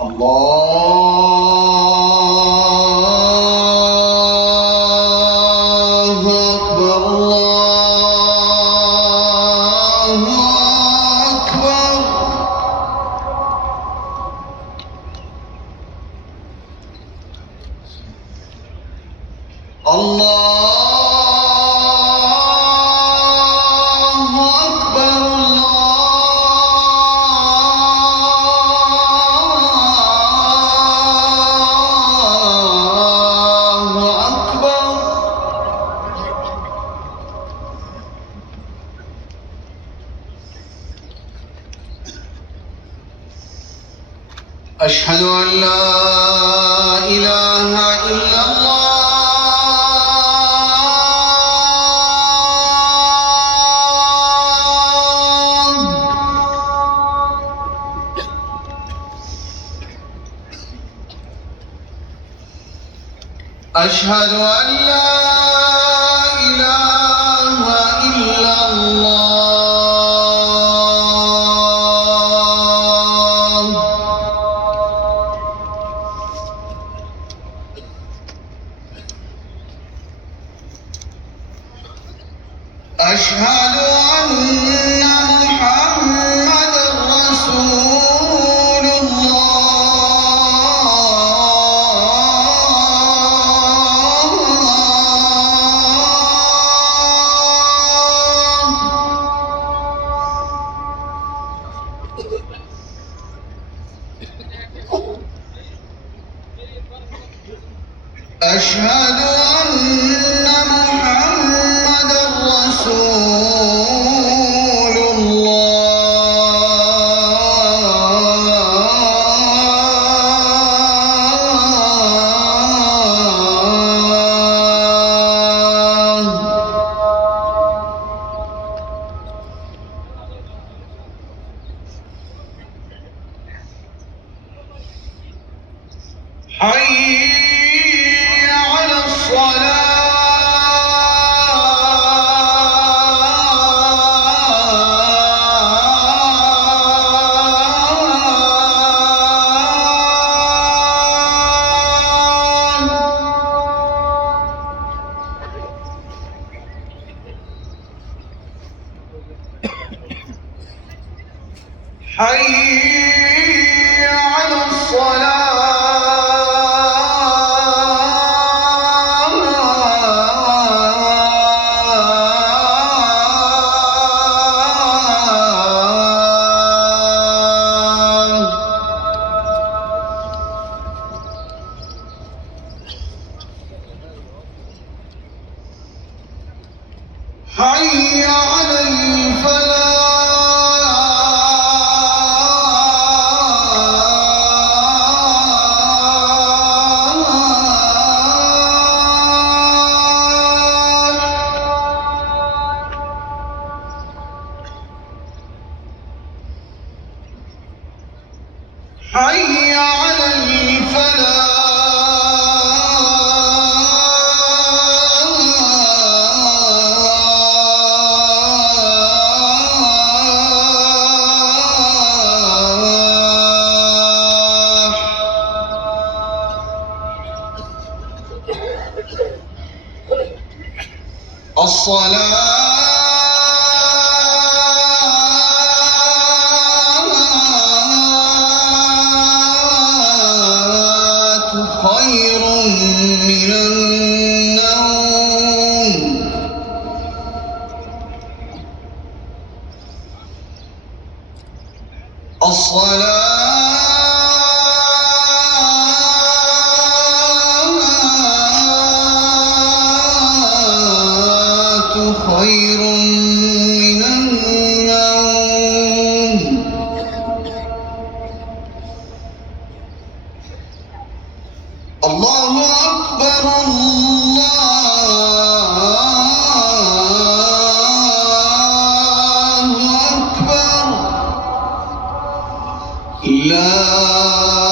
الله أكبر الله أكبر. أشهد أن لا إله إلا الله. أشهد أن لا إله إلا الله. أشهد أن محمدًا رسول الله. أشهد أن محمدًا رسول الله. حي على الصلاة. حي على الصلاة. حي على الفلاح. حي على الفلاح. الصلاة خير من النوم. الصلاة خير من النوم. الله أكبر الله أكبر. لا